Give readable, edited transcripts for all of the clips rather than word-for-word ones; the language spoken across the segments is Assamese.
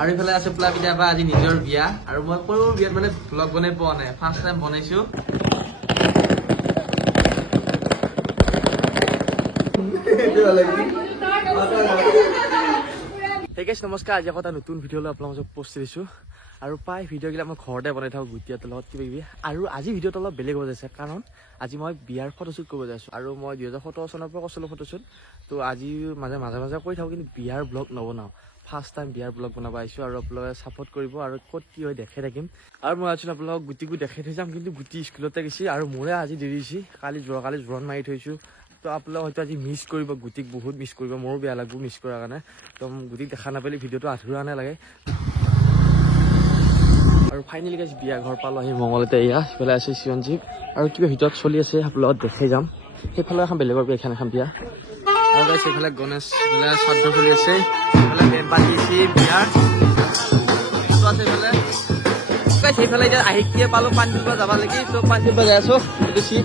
আৰু ইফালে আছে প্লাবিতা বা আজি নিজৰ বিয়া আৰু মই কোনো বিয়াত মানে ব্লগ বনাই পোৱা নাই ফাৰ্ষ্ট টাইম বনাইছো Hey guys, নমস্কাৰ আজি এটা নতুন ভিডিঅ লৈ আপোনালোকক পোষ্ট দিছো আৰু পাই ভিডিঅ গিলা মই ঘৰতে বনাই থাকো গুটিয়াৰ লগত কিবা কিবি আৰু আজি ভিডিঅটো অলপ বেলেগ হৈ যাইছে কাৰণ আজি মই বিয়াৰ ফটোশ্বুট কৰিব যাইছো আৰু মই 2017 চনৰ পৰা কৰিছিলো ফটোশ্বুট তো আজি মাজে মাজে কৰি থাকো কিন্তু বিয়াৰ ব্লগ নবনাও ফাৰ্ষ্ট টাইম বিয়াৰ ব্লগ বনাব আইছো আৰু আপোনালোকে সাপোৰ্ট কৰিব আৰু ক'ত কি হয় দেখাই থাকিম আৰু মই আজি আপোনালোকক গুটিকো দেখাই থৈ যাম কিন্তু গুটি স্কুলতে গৈছি আৰু মোৰে আজি দেৰি হৈছে কালি জোৰণ মাৰি থৈছো তো আপোনালোক হয়তো আজি মিছ কৰিব গুটিক বহুত মিছ কৰিব মোৰো বেয়া লাগব মিছ কৰাৰ কাৰণে তো গুটিক দেখা নাপালে ভিডিঅ'টো আধৰুৱা নে লাগে আৰু ফাইনেলি গাইছ বিয়া ঘৰ পালো আহি মংগলতে এয়া সিফালে আছে চিৰঞ্জীৱ আৰু কিবা ভিতৰত চলি আছে আপোনালোকক দেখাই যাম সেইফালে এখন বেলেগৰ বিয়া এখন বিয়া আৰু গাইছ এইফালে গণেশ শ্ৰাদ্ধ চলি আছে এইফালে বেম পাতিছে বিয়াৰ তো আছে এইফালে গাইছ এইফালে এতিয়া আহি কিয় পালো পানী দিব যাব লাগি তো পানী দিব যাই আছো বেছি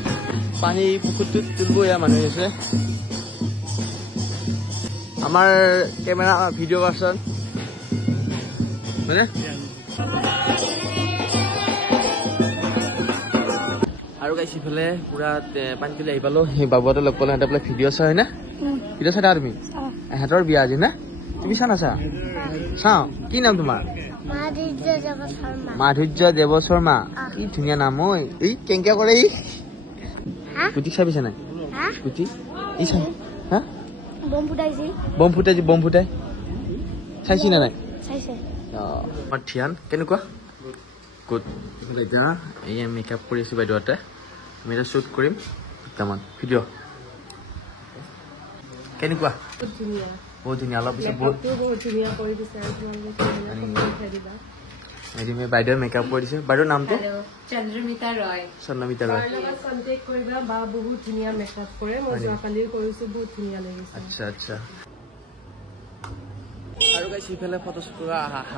পানী পুখুৰীটোত তুলিব এয়া মানুহ আছে আমাৰ কেমেৰা ভিডিঅ' পাৰ্চন হয়নে আৰু গাইছ ইফালে পুৰা পানী তুলি আহি পালো সেই বাবুহঁতে লগ পালো সিহঁতে বোলে ভিডিঅ' চাই হয় না ভিডিঅ' চাই তুমি সিহঁতৰ বিয়া আজি না তুমি চা নাচা চাওঁ কি নাম তোমাৰ মাধুৰ্য দেৱ শৰ্মা কি ধুনীয়া নাম ঐ এই কেংকে কৰে ই গুটিক চাবিছে নাই গুটি ই চাই হা বম ফুটাই চাইছি না নাই আমাৰ ধ্যান কেনেকুৱা গুড এতিয়া এয়া মেকআপ কৰি আছো বাইদেউহঁতে আমি এটা শ্বুট কৰিম দুটামান ভিডিঅ' কেনেকুৱা বহুত ধুনীয়া অলপ পিছত বহুত বাইদেউ মেকআপ কৰি দিছে বাইদেউৰ নামটো চন্দ্ৰমিতা ৰয় আচ্ছা আচ্ছা আৰু গাইছ ইফালে ফটোশ্বুট কৰা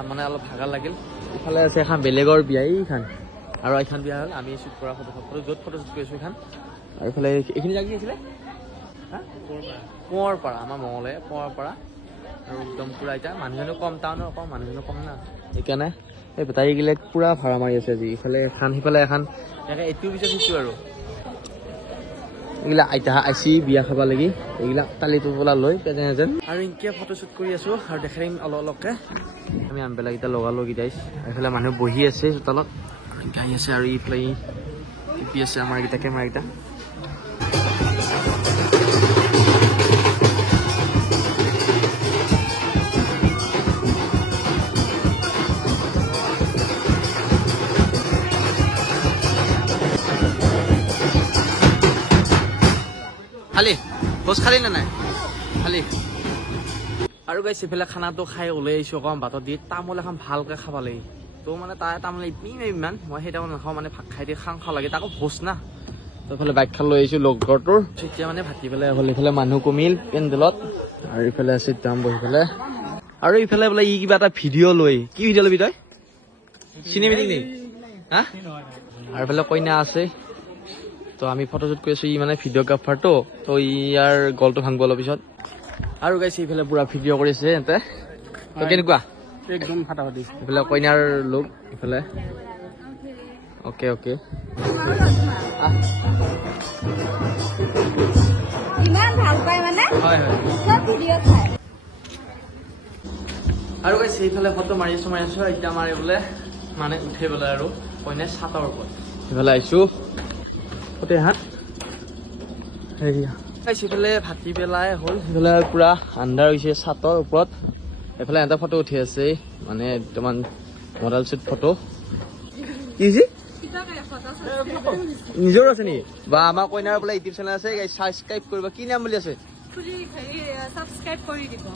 মানে অলপ ভাগৰ লাগিল ইফালে আছে এখন বেলেগৰ বিয়া এইখন আৰু এইখন বিয়া হ'ল আমি শ্বুট কৰা ফটো য'ত ফটোশ্বুট কৰিছোঁ এইখন আৰু ইফালে এইখিনি জাগি আছিলে কোঁৱৰ পাৰা আমাৰ মঙলে কোঁৱৰ পাৰা আৰু একদম পুৰা এতিয়া মানুহজনো কম টাউনৰ কম মানুহজনো কম না সেইকাৰণে এই বেটাৰীগিলাক পুৰা ভাড়া মাৰি আছে আজি ইফালে এখন সিফালে এখন এনেকৈ এইটোৰ পিছত সিটো আৰু এইগিলা আইতা আইচি বিয়া খাব লাগি এইগিলা তালি টোপোলা লৈ যেন আৰু এনেকৈ ফটোশ্বুট কৰি আছো আৰু দেখাই দিম অলপকৈ আমি আমবেলাকেইটা লগালোঁ কেইটাইছ এইফালে মানুহ বহি আছে চোতালত গাই আছে আৰু ইফালে টিপি আছে আমাৰ এইকেইটা কেমেৰাকেইটা খালি ভোজ খালি নে নাই খালি আৰু গাইছ এইফালে খানাটো খাই ওলাই আহিছোঁ অকণ বাটত দি তামোল এখন ভালকৈ খাব লাগে তো মানে তাৰ তামোল ইমান মই সেই তামোল নাখাওঁ মানে ভাত খাই দি খাওঁ লাগে তাকো ভোজ না তো এইফালে বাইক খান লৈ আহিছোঁ লগৰটোৰ তেতিয়া মানে ভাতি পেলাই হ'ল এইফালে মানুহ কমিল পেণ্ডেলত আৰু ইফালে আছে দাম বহি পেলাই আৰু ইফালে বোলে ই কিবা এটা ভিডিঅ' লৈ কি ভিডিঅ' ল'বি তই চিনেমেটিক নেকি হা আৰু এইফালে কইনা আছে তো আমি ফটোশ্বুট কৰি আছো ই মানে ভিডিঅ'গ্ৰাফাৰটো তো ইয়াৰ গলটো ভাঙিব অলপ পিছত আৰু গাইছে ইফালে পুৰা ভিডিঅ' কৰিছে এতে তো কেনেকুৱা একদম ফাটাফাটি ইফালে কইনাৰ লুক ইফালে অ'কে আৰু গাইছে ইফালে ফটো মাৰি আছো এতিয়া মাৰি বোলে মানে উঠে বোলে আৰু কইনাৰ ছাতৰ ওপৰত ইফালে আহিছো সিফালে ভাতি পেলাই হ'ল সিফালে পুৰা আন্ধাৰ হৈছে ছাতৰ ওপৰত এইফালে এটা ফটো উঠি আছে মানে একদমান মডেল শ্বুট ফটো কি হৈছে নিজৰ আছে নেকি বা আমাৰ কইনাৰ বোলে ইউটিউব চেনেল আছে ছাবস্ক্ৰাইব কৰিব কি নাম বুলি আছে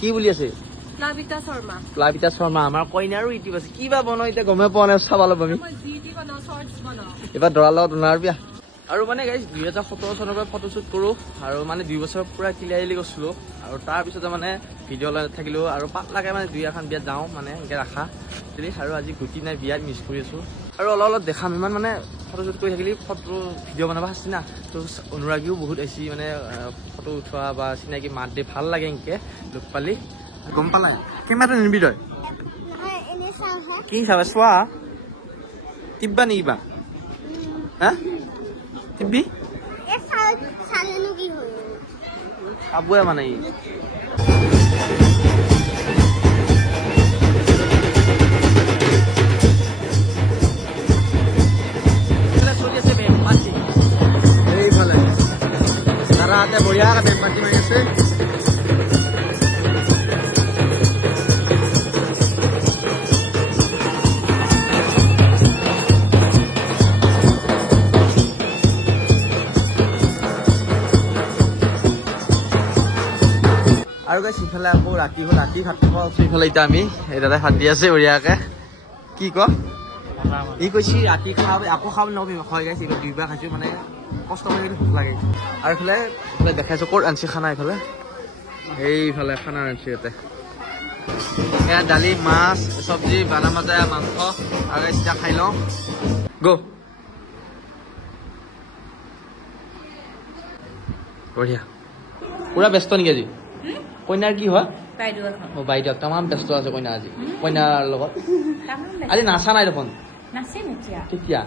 কি বুলি আছে প্লাবিতা শৰ্মা আমাৰ কইনাৰো ইউটিউব আছে কিবা বনাও এতিয়া গমে পোৱা নাই চাব লাগিব আমি এইবাৰ দৰাৰ লগত ওনাৰ বিয়া আৰু মানে গাইছ 2017 চনৰ পৰা ফটোশ্বুট কৰোঁ আৰু মানে 2 বছৰ পুৰা ক্লিয়াৰলি গৈছিলোঁ আৰু তাৰপিছতে মানে ভিডিঅ' লৈ থাকিলোঁ আৰু পাতলাকৈ মানে 2 বিয়াত যাওঁ মানে এনেকৈ ৰাখা আৰু আজি গুটি নাই বিয়াত মিছ কৰি আছোঁ আৰু অলপ দেখাম ইমান মানে ফটোশ্বুট কৰি থাকিলে ফটো ভিডিঅ' বনাব আছে না তো অনুৰাগীও বহুত আহিছে মানে ফটো উঠোৱা বা চিনাকি মাত দি ভাল লাগে এনেকৈ লগ পালি গম পালাই কেমেৰাটো নিবি তই কি চাবা চোৱা টিপবা নেকি বা হা টিপবি চাবই মানে ই চলি আছে বেংপাতি এইফালে তারা হাতে বঢ়িয়াকে বেংপাতি মাৰি আছে আৰু গাইছ ইফালে আকৌ ৰাতি হ'ল ৰাতি ভাত খাব আছো ইফালে এতিয়া আমি এই দাদাই ভাত দি আছে বঢ়িয়াকে কি ক ই কৈছি ৰাতি খাব আকৌ খাব নবি হয় গাইছ এইবাৰ দুইবাৰ খাইছো মানে কষ্ট কৰি ভোক লাগে আৰু এইফালে দেখাইছো ক'ত আনছি খানা এইফালে এইফালে খানা আনছি ইয়াতে এয়া দালি মাছ চব্জি বানা মাজা মাংস আৰু এতিয়া খাই লওঁ গ বঢ়িয়া পুৰা ব্যস্ত নেকি আজি কইনাৰ কি হয় বাইদেউ তামাম ব্যস্ত আছে কইনা আজি কইনাৰ লগত আজি নাচা নাই দেখোন কেতিয়া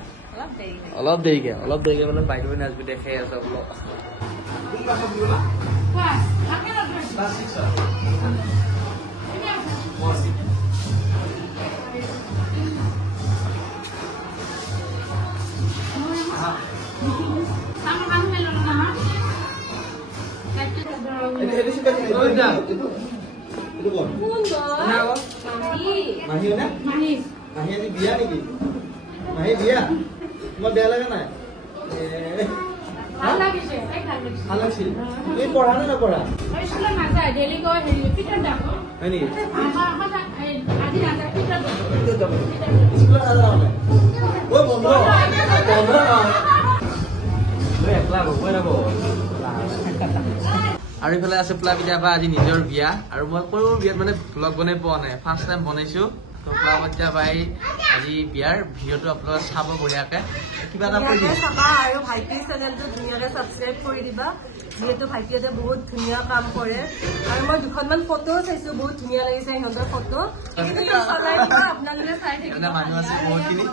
অলপ দেৰিকে বোলে বাইদেউ নাচবি দেখাই আছে অলপ আৰু ইফালে আছে পোলা পিঠা বা আজি নিজৰ বিয়া আৰু মই কোনো বিয়াত মানে ভ্লগ বনাই পোৱা নাই ফাৰ্ষ্ট টাইম বনাইছো তো পোলা পিঠা বাই আজি বিয়াৰ ভিডিঅ'টো আপোনালোকে চাব বঢ়িয়াকে কিবা এটা কৈ দিম চাবা আৰু ভাইটিৰ চেনেলটো ধুনীয়াকৈ ছাবস্ক্ৰাইব কৰি দিবা যিহেতু ভাইটিয়ে বহুত ধুনীয়া কাম কৰে আৰু মই দুখনমান ফটো চাইছো বহুত ধুনীয়া লাগিছে সিহঁতৰ ফটো আপোনালোকে চাই থাকিব মানুহ আছে বহুতখিনি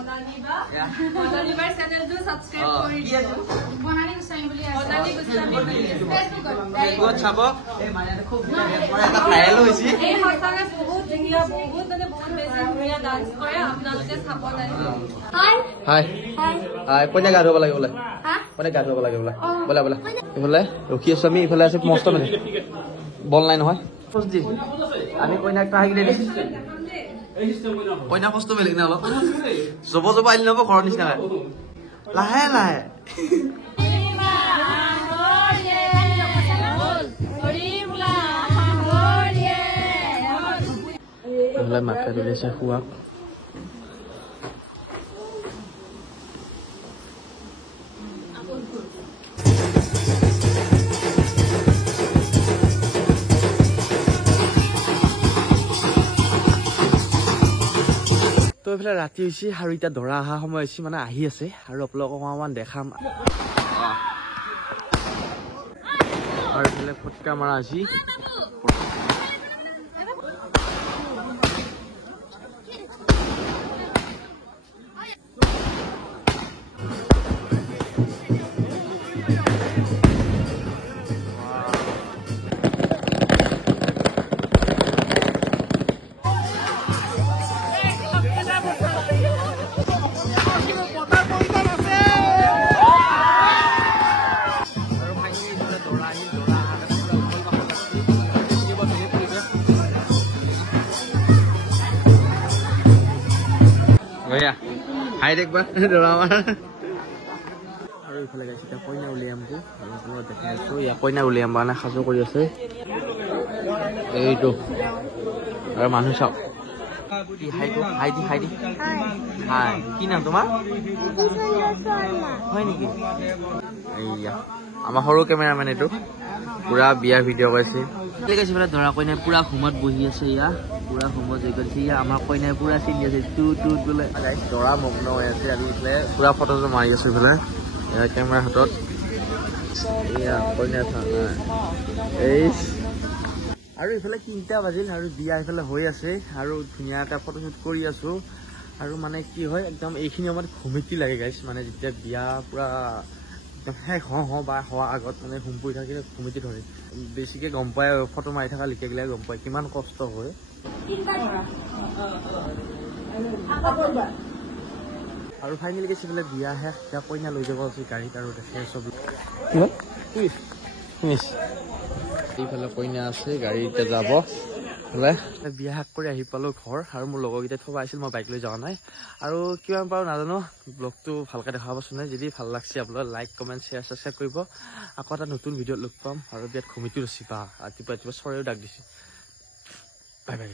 মনালিবাৰ চেনেলটো ছাবস্ক্ৰাইব কৰি দিব মনালি গোস্বামী চাব এই মানে খুব এটা ভাইৰেল হৈছে এই সঁচাকে বহুত ধুনীয়া বহুত মানে বহুত বেছি ধুনীয়া ডান্স কৰে আপোনালোকে চাব লাগিব হাই হাই কোনে গা ধুব লাগে বোলে কোনে গা ধুব লাগে বোলে বোলে বোলে এইফালে ৰখি আছো আমি ইফালে আছে মস্ত মানে বল নাই নহয় আমি কইনাক আহি দে কইনা কষ্ট বেলেগ না অলপ জব জব আহিলে নহব ঘৰৰ নিচিনা লাহে লাহে মাকে তুলিছে খুৱাক তো এইফালে ৰাতি হৈছে আৰু এতিয়া ধৰা অহা সময় হৈছে মানে আহি আছে আৰু আপোনালোকক অকণমান দেখাম আৰু এইফালে ফটকা মাৰা হৈছে হাই দেখবা ধৰা আমাৰ আৰু ইফালে গাইছে এতিয়া কইনা উলিয়ামটো দেখাই আছো ইয়াৰ কইনা উলিয়াম মানে সাজু কৰি আছে এইটো আৰু মানুহ চাওক হাই দি হাই কি নাম তোমাৰ হয় নেকি এইয়া আমাৰ সৰু কেমেৰামেন এইটো পুৰা বিয়াৰ ভিডিঅ' কৰিছে মানে ধৰা কইনাই পুৰা ঘুমত বহি আছে ইয়া পুৰা ঘুমত হৈ গৈছে ইয়া আমাৰ কইনাই পুৰা চিনি আছে টুট বোলে দৰা মগ্ন হৈ আছে আৰু ইফালে পুৰা ফটোটো মাৰি আছো ইফালে এয়া কেমেৰাৰ হাতত এয়া কইনা এই আৰু এইফালে 3টা বাজিল আৰু বিয়া এইফালে হৈ আছে আৰু ধুনীয়াকৈ ফটোশ্বুট কৰি আছো আৰু মানে কি হয় একদম এইখিনি সময়ত ঘুমিতি লাগে গাইছ মানে যেতিয়া বিয়া পুৰা একদম শেষ হওঁ বা হোৱাৰ আগত মানে হোম পৰি থাকিলে ঘুমিতি ধৰে বেছিকৈ গম পায় ফটো মাৰি থকা লিখিলে গম পায় কিমান কষ্ট হয় আৰু ফাইনেলি গৈছে বোলে বিয়া শেষ এতিয়া কইনা লৈ যাব আছে গাড়ীত আৰু দেখে চব এইফালে কইনা আছে গাড়ীতে যাব বিয়া শেষ কৰি আহি পালোঁ ঘৰ আৰু মোৰ লগৰকেইটাই থব আহিছিল মই বাইক লৈ যোৱা নাই আৰু কিমান পাৰোঁ নাজানো ব্লগটো ভালকৈ দেখাবচোন যদি ভাল লাগছে আপোনালোকে লাইক কমেণ্ট শ্বেয়াৰ ছাবস্ক্ৰাইব কৰিব আকৌ এটা নতুন ভিডিঅ'ত লগ পাম আৰু বিয়াত ঘুমিটো ৰচি ৰাতিপুৱা চৰাইও ডাক দিছে বাই বাই।